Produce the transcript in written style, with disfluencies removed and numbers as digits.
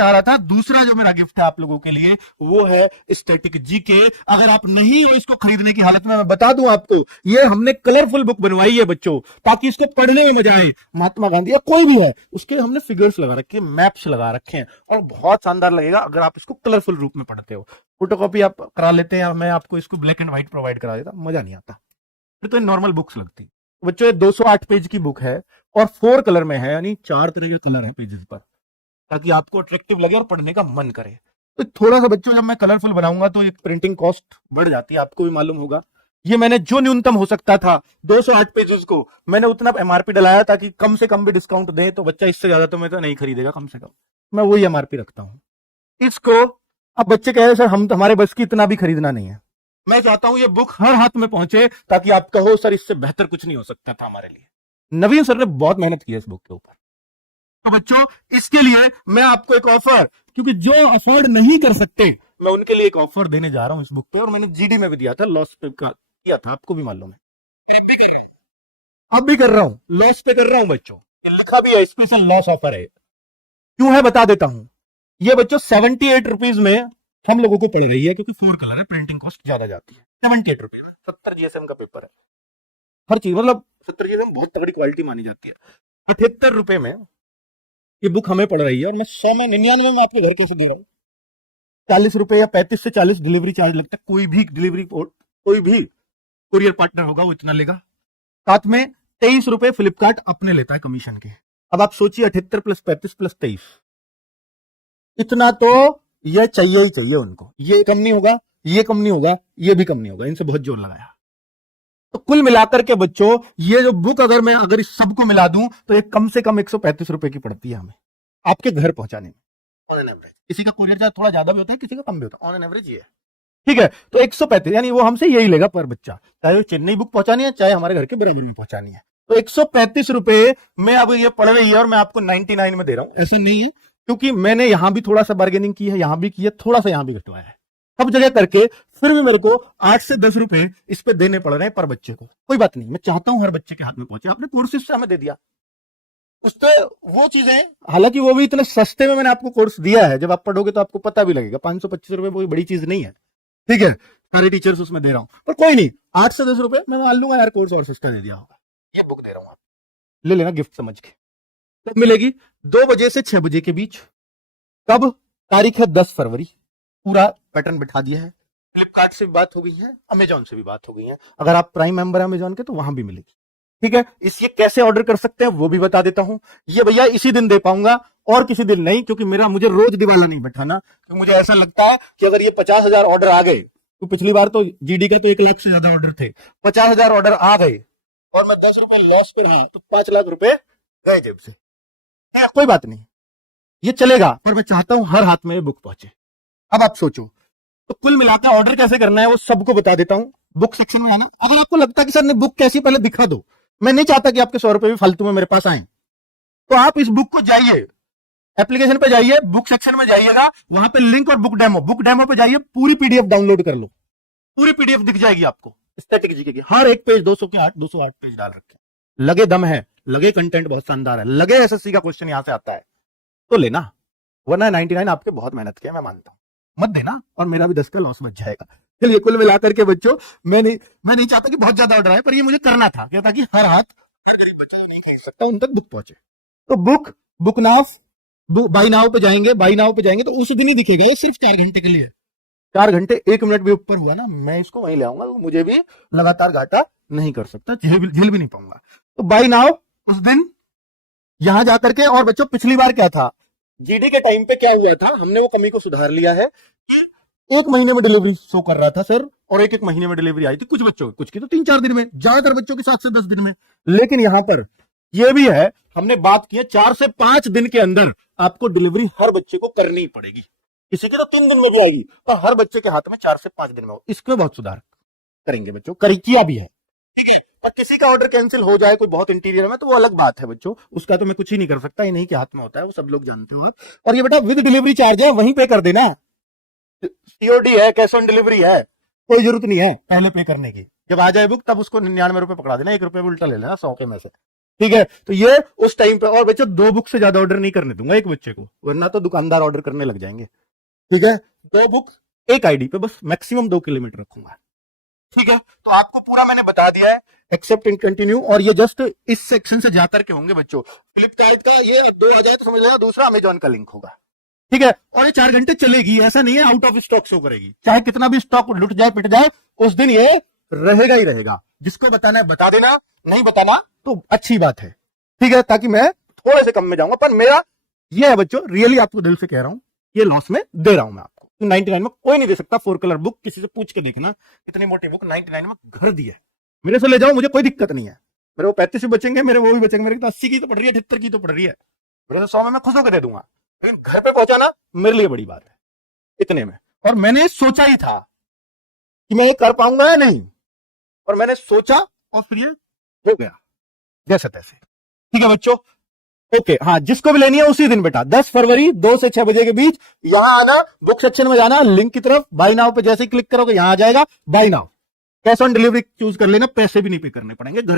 आ रहा था। दूसरा जो मेरा गिफ्ट है आप लोगों के लिए वो है स्टैटिक जीके। अगर आप नहीं हो इसको खरीदने की हालत में, मैं बता दूं आपको, ये हमने कलरफुल बुक बनवाई है बच्चों, ताकि इसको पढ़ने में मजा आए। महात्मा गांधी या कोई भी है उसके हमने फिगर्स लगा रखे हैं, मैप्स लगा रखे हैं, और बहुत शानदार लगेगा अगर आप इसको कलरफुल रूप में पढ़ते हो। फोटोकॉपी आप करा लेते हैं, मैं आपको इसको ब्लैक एंड व्हाइट प्रोवाइड करा देता, मजा नहीं आता, फिर तो नॉर्मल बुक्स लगती। बच्चों ये 208 पेज की बुक है और 4 कलर में है, यानी 4 तरह के कलर हैं पेजेस पर, ताकि आपको अट्रैक्टिव लगे और पढ़ने का मन करे। तो थोड़ा सा बच्चों जब मैं कलरफुल बनाऊंगा तो एक प्रिंटिंग कॉस्ट बढ़ जाती है, आपको भी मालूम होगा। ये मैंने जो न्यूनतम हो सकता था 208 पेजेस को, मैंने उतना एमआरपी डलाया ताकि कम से कम भी डिस्काउंट दे, तो बच्चा इससे ज्यादा तो मैं तो नहीं खरीदेगा, कम से कम मैं वही एमआरपी रखता हूं इसको। अब बच्चे कह रहे सर हम हमारे बस की इतना भी खरीदना नहीं है। मैं चाहता हूं ये बुक हर हाथ में पहुंचे, ताकि आप कहो सर इससे बेहतर कुछ नहीं हो सकता था हमारे लिए। नवीन सर ने बहुत मेहनत की है इस बुक के ऊपर। तो बच्चों इसके लिए मैं आपको एक ऑफर, क्योंकि जो अफोर्ड नहीं कर सकते, मैं उनके लिए एक ऑफर देने जा रहा हूं इस बुक पे, और मैंने जीडी में भी दिया था, लॉस पे किया था, आपको भी मालूम है, अब भी कर रहा हूं, लॉस पे कर रहा हूं बच्चों, ये लिखा भी है स्पेशल लॉस ऑफर है। क्यों है बता देता हूं। ये बच्चों 78 रुपीज में हम लोगों को पड़ रही है, क्योंकि 4 कलर है, प्रिंटिंग कॉस्ट ज्यादा जाती है। 78 रुपीज, 70 जीएसएम का पेपर है, हर चीज मतलब 70 जीएसएम बहुत तगड़ी क्वालिटी मानी जाती है। 78 रुपए में ये बुक हमें पड़ रही है, और मैं 100 में 99 में आपके घर कैसे दे रहा हूं। 40 रुपए या 35 से 40 डिलीवरी चार्ज लगता है, कोई भी डिलीवरी कोई भी कुरियर पार्टनर होगा वो इतना लेगा। साथ में 23 रुपए फ्लिपकार्ट अपने लेता है कमीशन के। अब आप सोचिए 78 प्लस 35 प्लस 23, इतना तो ये चाहिए ही चाहिए उनको, ये कम नहीं होगा, ये कम नहीं होगा, ये भी कम नहीं होगा, इनसे बहुत जोर लगाया। तो कुल मिलाकर के बच्चों ये जो बुक अगर इस सबको मिला दूं तो ये कम से कम 135 रुपए की पड़ती है हमें आपके घर पहुंचाने में, ऑन एन एवरेज। किसी का कुरियर चार्ज थोड़ा ज्यादा भी होता है, किसी का कम भी होता है, ऑन एन एवरेज ये है, ठीक है। तो 135 यानी वो हमसे यही लेगा पर बच्चा, चाहे वो चेन्नई बुक पहुंचानी है चाहे हमारे घर के बराबर में पहुंचानी है। तो 135 रुपए में अब ये पड़ रही है, और मैं आपको 99 में दे रहा हूं। ऐसा नहीं है, क्योंकि मैंने यहां भी थोड़ा सा बार्गेनिंग की है, यहां भी की है, थोड़ा सा यहां भी घटवाया है, सब जगह करके फिर भी मेरे को 8 से 10 रुपए इस पे देने पड़ रहे हैं पर बच्चे को। कोई बात नहीं, मैं चाहता हूं हर बच्चे के हाथ में पहुंचे। आपने कोर्सेज से हमें दे दिया, उससे वो चीजें, हालांकि वो भी इतने सस्ते में मैंने आपको कोर्स दिया है, जब आप पढ़ोगे तो आपको पता भी लगेगा। 525 रुपए कोई बड़ी चीज नहीं है, ठीक है, सारे टीचर्स उसमें दे रहा हूं, पर कोई नहीं, 8 से 10 रुपए मैं मान लूंगा यार, कोर्स और सस्ता दे दिया होगा। ये बुक दे रहा हूं, आप ले लेना गिफ्ट समझ के। तो मिलेगी 2 बजे से 6 बजे के बीच। कब? तारीख है 10 फरवरी। पूरा पैटर्न बिठा दिया है, फ्लिपकार्ट से भी बात हो गई है, अमेजॉन से भी बात हो गई है, अगर आप प्राइम मेंबर है अमेजॉन के तो वहां भी मिलेगी, ठीक है। ये कैसे ऑर्डर कर सकते हैं वो भी बता देता हूं। ये भैया इसी दिन दे पाऊंगा और किसी दिन नहीं, क्योंकि मुझे रोज दिवाला नहीं बैठाना, क्योंकि मुझे ऐसा लगता है कि अगर ये 50,000 ऑर्डर आ गए, तो पिछली बार तो जीडी का तो 1 लाख से ज्यादा ऑर्डर थे, 50,000 ऑर्डर आ गए और मैं 10 रुपए लॉस पे रहा तो 5 लाख रुपए गए जेब से। कोई बात नहीं, ये चलेगा, पर मैं चाहता हूं हर हाथ में ये बुक पहुंचे। अब आप सोचो, तो कुल मिलाकर ऑर्डर कैसे करना है वो सबको बता देता हूं। बुक सेक्शन में आना, अगर आपको लगता है कि सर ने बुक कैसी पहले दिखा दो, मैं नहीं चाहता कि आपके 100 रुपए भी फालतू में मेरे पास आए, तो आप इस बुक को जाइए, एप्लीकेशन पे जाइए, बुक सेक्शन में जाइएगा, वहां पे लिंक और बुक डेमो पे जाइए, पूरी पीडीएफ डाउनलोड कर लो, पूरी पीडीएफ दिख जाएगी आपको स्टैटिक जीके की, हर एक पेज 208 पेज डाल रखे, लगे दम है, लगे कंटेंट बहुत शानदार है, लगे एसएससी का क्वेश्चन यहां से आता है तो लेना, वरना 99 आपके बहुत मेहनत किया, मैं मानता हूं, मत देना और मेरा भी 10 का लॉस बच जाएगा। चलिए कुल मिलाकर के बच्चों, मैं नहीं चाहता कि बहुत ज्यादा ऑर्डर आए, पर ये मुझे करना था क्या, ताकि हर हाथ बच्चा नहीं खरीद सकता, उन तक बुक पहुंचे। तो बुक नाउ बाई नाउ पे जाएंगे, बाई नाउ पे जाएंगे तो उस दिन ही दिखेगा, ये सिर्फ 4 घंटे के लिए, 4 घंटे 1 मिनट भी ऊपर हुआ ना मैं इसको वहीं ले आऊंगा, तो मुझे भी लगातार घाटा नहीं कर सकता, झेल भी नहीं पाऊंगा। तो बाई नाउ उस दिन यहां जाकर के, और बच्चों पिछली बार क्या था, जीडी के टाइम पे क्या हुआ था, हमने वो कमी को सुधार लिया है, 1 महीने में डिलीवरी शो कर रहा था सर, और 1 महीने में डिलीवरी आई थी, कुछ बच्चों कुछ की तो 3-4 दिन में, ज्यादातर बच्चों की 7 से 10 दिन में। लेकिन यहां पर यह भी है, हमने बात की है 4 से 5 दिन के अंदर आपको डिलीवरी हर बच्चे को करनी पड़ेगी, किसी की तो 3 दिन में भी आएगी, पर हर बच्चे के हाथ में 4 से 5 दिन में हो। इसमें बहुत सुधार करेंगे बच्चों, किया भी है, ठीक है। और किसी का ऑर्डर कैंसिल हो जाए, कोई बहुत इंटीरियर में, तो वो अलग बात है बच्चों, उसका तो मैं कुछ ही नहीं कर सकता, ये नहीं के हाथ में होता है, वो सब लोग जानते हो आप। और ये बेटा विद डिलीवरी चार्ज है, वहीं पे कर देना, सीओडी है, कैश ऑन डिलीवरी है, कोई जरूरत नहीं है पहले पे करने की। जब आ जाए बुक तब उसको 99 रुपए पकड़ा देना, 1 रुपए उल्टा ले लेना 100 के में से, ठीक है, तो ये उस टाइम पे। और बच्चों 2 बुक से ज्यादा ऑर्डर नहीं करने दूंगा एक बच्चे को, वरना तो दुकानदार ऑर्डर करने लग जाएंगे। ठीक है, 2 बुक एक आईडी पे, बस मैक्सिमम 2 किलोमीटर रखूंगा। ठीक है, तो आपको पूरा मैंने बता दिया है, एक्सेप्ट एंड कंटिन्यू। और ये जस्ट इस सेक्शन से जाकर के होंगे बच्चों। फ्लिपकार्ट का ये 2 आ जाए तो समझ लेना दूसरा अमेजॉन का लिंक होगा। ठीक है, और ये 4 घंटे चलेगी, ऐसा नहीं है आउट ऑफ स्टॉक शो करेगी। चाहे कितना भी स्टॉक लुट जाए पिट जाए, उस दिन ये रहेगा ही रहेगा। जिसको बताना है बता देना, नहीं बताना तो अच्छी बात है। ठीक है, ताकि मैं थोड़े से कम में जाऊंगा। पर मेरा ये है बच्चों, रियली आपको दिल से कह रहा हूं, ये लॉस में दे रहा हूं मैं आपको। 99 में कोई नहीं दे सकता 4 कलर बुक। किसी से पूछ के देखना, इतनी मोटी बुक 99 में घर दी है। मेरे से ले जाओ, मुझे कोई दिक्कत नहीं है। मेरे वो 35 भी बचेंगे, मेरे वो भी बचेंगे। मेरे तो 80 की तो पड़ रही है, 78 की तो पड़ रही है। मेरे तो 100 में मैं खुश होकर दे दूंगा, लेकिन घर पे पहुंचाना मेरे लिए बड़ी बात है इतने में। और मैंने सोचा ही था कि मैं ये कर पाऊंगा या नहीं, और मैंने सोचा और फिर ये हो गया जैसे तैसे। ठीक है बच्चों, ओके। हाँ, जिसको भी लेनी है उसी दिन बेटा 10 फरवरी 2 से 6 बजे के बीच यहां आना, बुक सेक्शन में जाना, लिंक की तरफ बाय नाउ पे जैसे ही क्लिक करोगे यहां आ जाएगा by now. Cash on delivery choose कर लेना, पैसे भी नहीं पे करने पड़ेंगे। घर